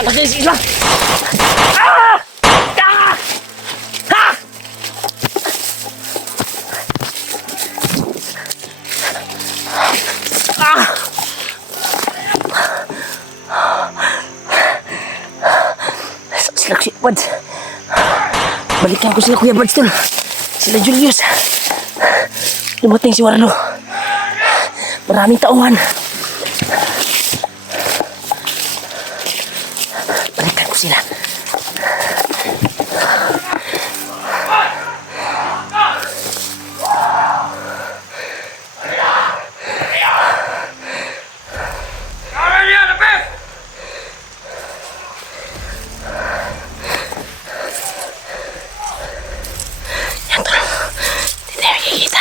Talaga sila! Ah! Ah! Ah! Ah! Saan sila Kuya Buds? Balikan ko sila Kuya Buds tol. Sila Julius. Dumating si Warlo. Maraming tauhan. Balikan ko sila. Yan tol. Hindi tayo makikita.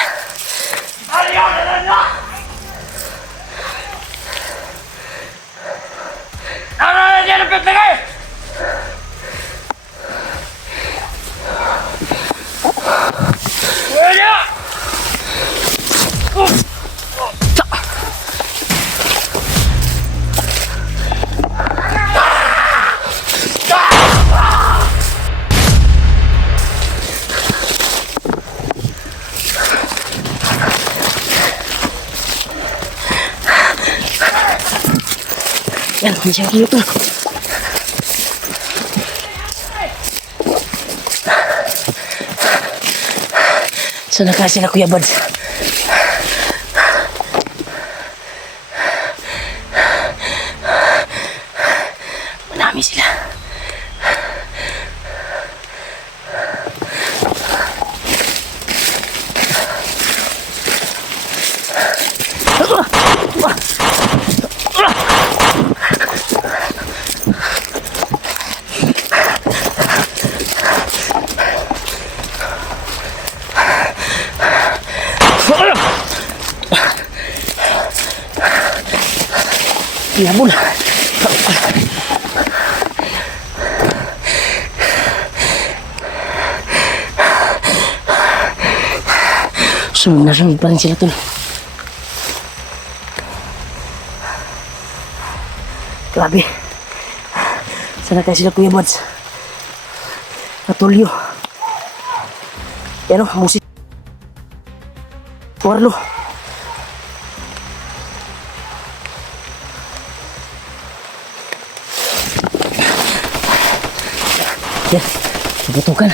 Yan, hindi siya makikita. Sana kasi na Kuya Buds. Marami sila. Labon. Sunod na sunod pa rin sila tol. Grabe. Sana kaya sila Kuya Buds. Natulyo. Yan o, musik. Warlo. Yan, nabutukan.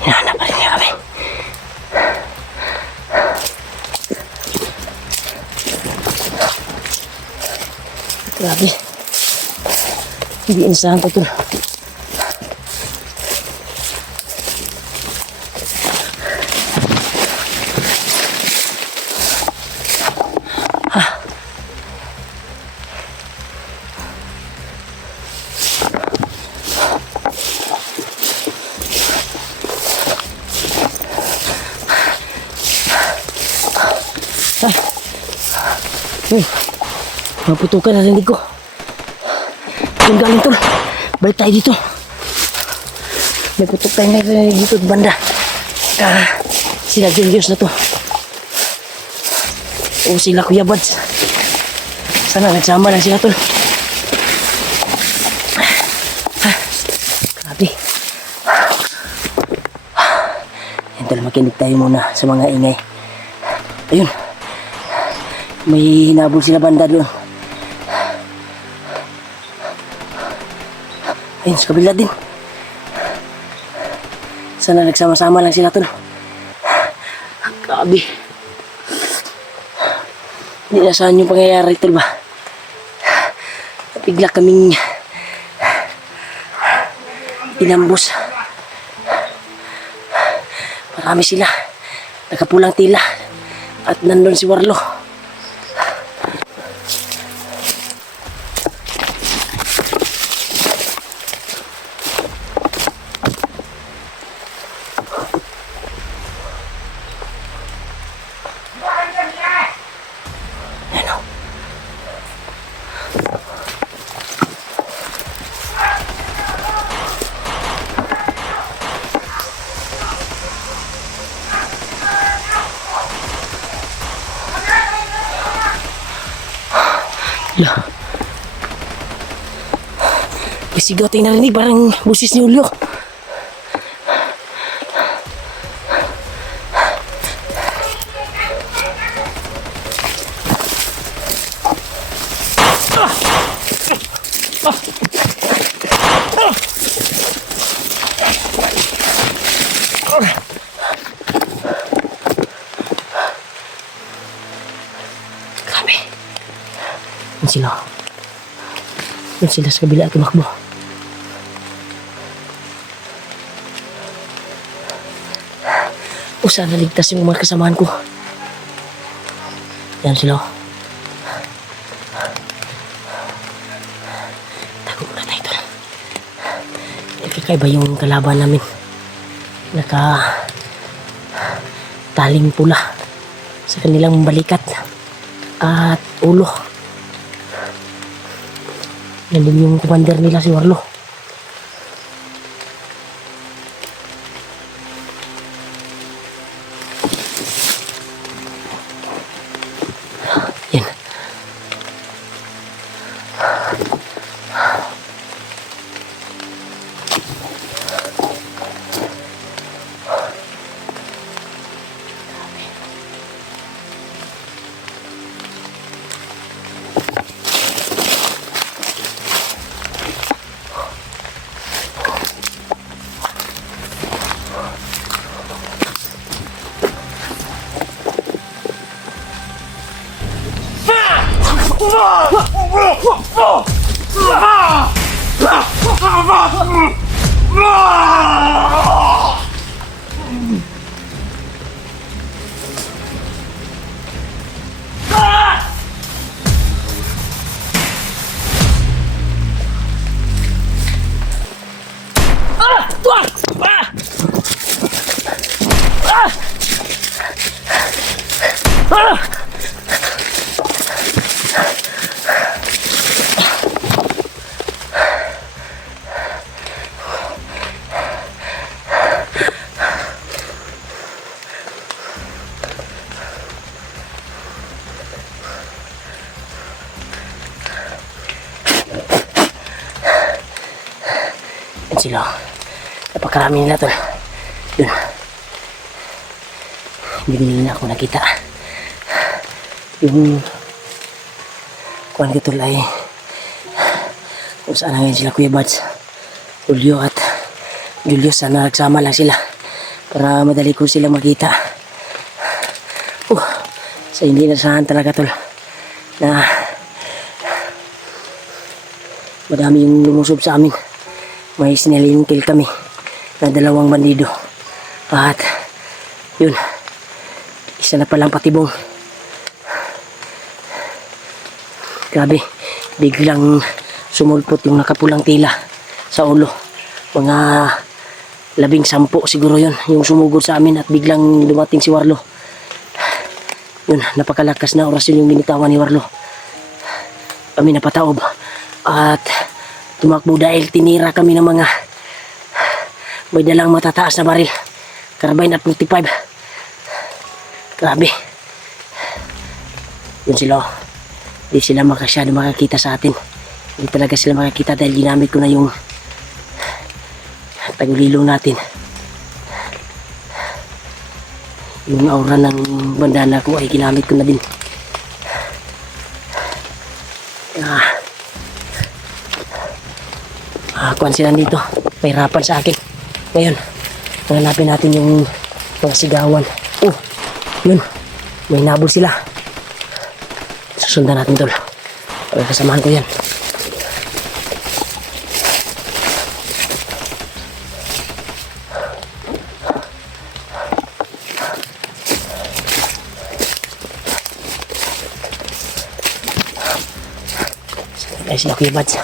Hinahanap pa rin niya kami. Grabe. Hindi inasahan ko ito. Maputukan na rinig ko. Yung galing tol. Balik tayo dito. May putok tayo ngayon dito at banda. Sila Julius na to. O sila Kuya Buds. Sana nagsama lang sila tol. Grabe. Yan tol, makinig tayo muna sa mga ingay. Ayun. May hinabol sila banda doon. Ayun, sa kabila din. Sana nagsama-sama lang sila tol. Grabe. Hindi na saan yung pangyayari tol ba? Bigla kaming inambos. Marami sila. Nakapulang tila. At nandun si Warlo. Lah. May sigaw tayong narinig, parang busis ni Julio. Grabe. Yan sila. Yan sila sa kabila at tumakbo. O sana ligtas yung mga kasamahan ko. Yan sila. Tago muna tayo ito. Kakaiba yung kalaban namin. Taling pula sa kanilang balikat at ulo. Nandun yung commander nila si Warlo. Yan. Sila. Napakarami nila tol. Yun. Hindi nila ako nakita. Yung kuhan ko tol ay kung saan ngayon sila Kuya Buds, Julio at Julius. Sana nagsama lang sila para madali ko sila makita. Sa hindi nasahan talaga tol na madami yung lumusob sa amin. May sinalin kill kami na 2 bandido. At yun, isa na palang patibong. Grabe, biglang sumulpot yung nakapulang tila sa ulo. Mga 10 siguro yun yung sumugod sa amin at biglang dumating si Warlo. Yun, napakalakas na orasyon yung binitawan ni Warlo. Kami napataob at tumakbo dahil tinira kami ng mga May dalang matataas na baril. Carbine at 45. Grabe. Yun sila. Hindi sila masyado makakita sa atin. Hindi talaga sila makakita dahil ginamit ko na yung tagulilo natin. Yung aura ng bandana ko ay ginamit ko na din. Kuhan sila dito. Mahirapan sa akin. Ngayon, hanapin natin yung mga sigawan. Oh, yun. May nabol sila. Susundan natin tol. Kasamahan ko yan. Ay sila Kuya Bads.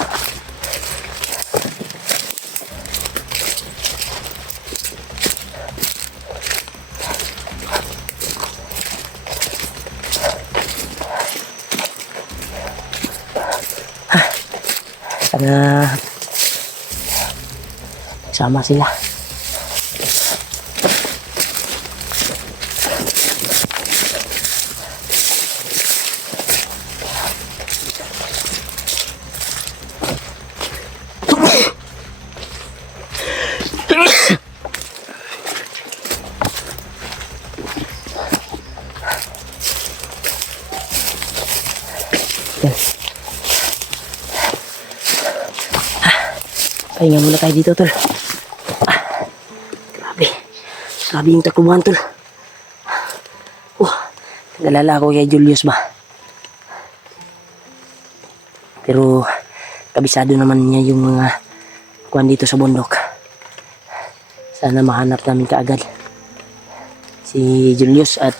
Sana sama sila. Pahinga muna tayo dito, tol. Grabe. Grabe yung takbuhan, tol. Nalala ako kay Julius ba? Pero, kabisado naman niya yung mga kuhan dito sa bundok. Sana mahanap namin kaagad si Julius at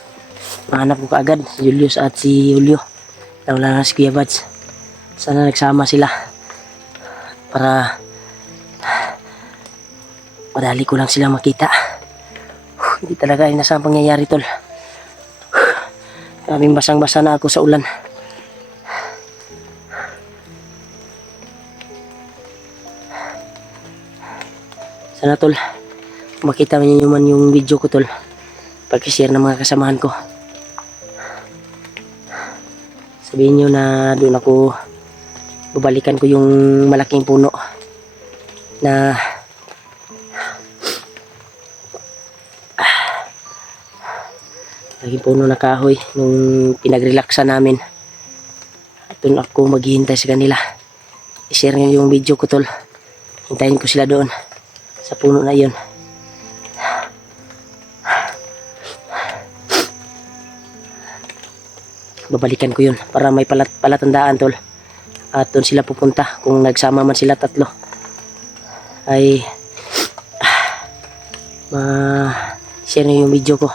mahanap ko kaagad si Julius at si Julio. Wala na si Kuya Bads. Sana nagsama sila para madali ko lang silang makita. Hindi talaga inasang pangyayari, tol. Maraming basang-basa na ako sa ulan. Sana, tol, makita niyo man yung video ko, tol. Pag-share ng mga kasamahan ko. Sabihin nyo na doon ako babalikan ko yung malaking puno na laging puno na kahoy nung pinagrelaksa namin. At doon ako maghihintay sa kanila. I-share nyo yung video ko, tol. Hintayin ko sila doon sa puno na yun. Babalikan ko yun para may palatandaan, tol. At doon sila pupunta kung nagsama man sila tatlo. Ay ma-share nyo yung video ko.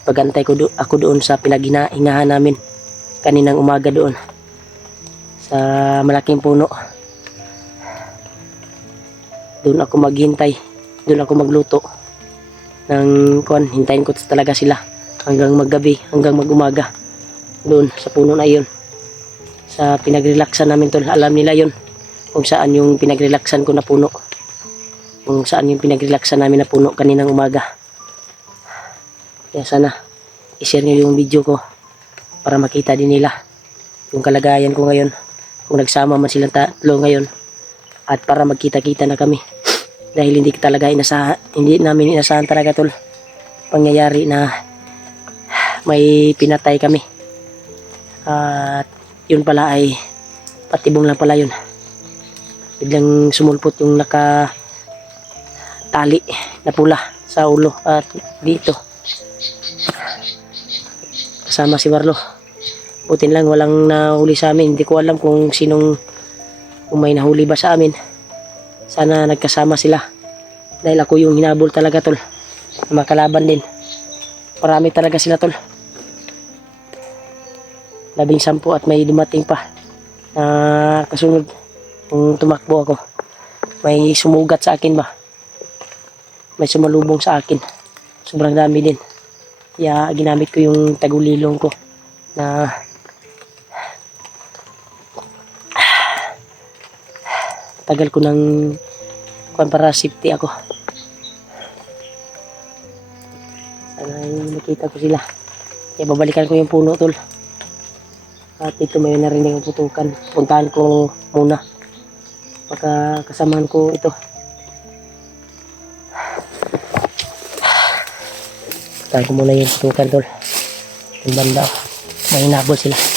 Pagantay ko ako doon sa pinaghingahan namin kaninang umaga doon sa malaking puno. Doon ako maghintay, doon ako magluto ng kuan. Hintayin ko talaga sila hanggang maggabi, hanggang magumaga doon sa puno na yun, sa pinagrelaksan namin, tol. Alam nila yun kung saan yung pinagrelaksan ko na puno, kung saan yung pinagrelaksan namin na puno kaninang umaga. Kaya sana i-share nyo yung video ko para makita din nila yung kalagayan ko ngayon, kung nagsama man silang tatlo ngayon, at para magkita-kita na kami. Dahil hindi namin inasahan talaga, tol, pangyayari na may pinatay kami. At yun pala ay patibong lang pala yun. Biglang sumulpot yung nakatali na pula sa ulo at dito kasama si Barlo. Butin lang walang nahuli sa amin. Hindi ko alam kung may nahuli ba sa amin. Sana nagkasama sila, dahil ako yung hinabol talaga, tol, na makalaban din. Marami talaga sila, tol. 10 at may dumating pa na kasunod. Kung tumakbo ako, may sumugat sa akin ba, may sumalubong sa akin. Sobrang dami din. Kaya ginamit ko yung tagulilong ko na tagal ko ng kuwan para safety ako. nakita ko sila. Kaya babalikan ko yung puno, tol. At ito may narinig ang putukan. Puntahan ko muna. Baka kasamahan ko ito. Puntahan ko muna yung putukan, tol. Yung banda. May hinabol sila.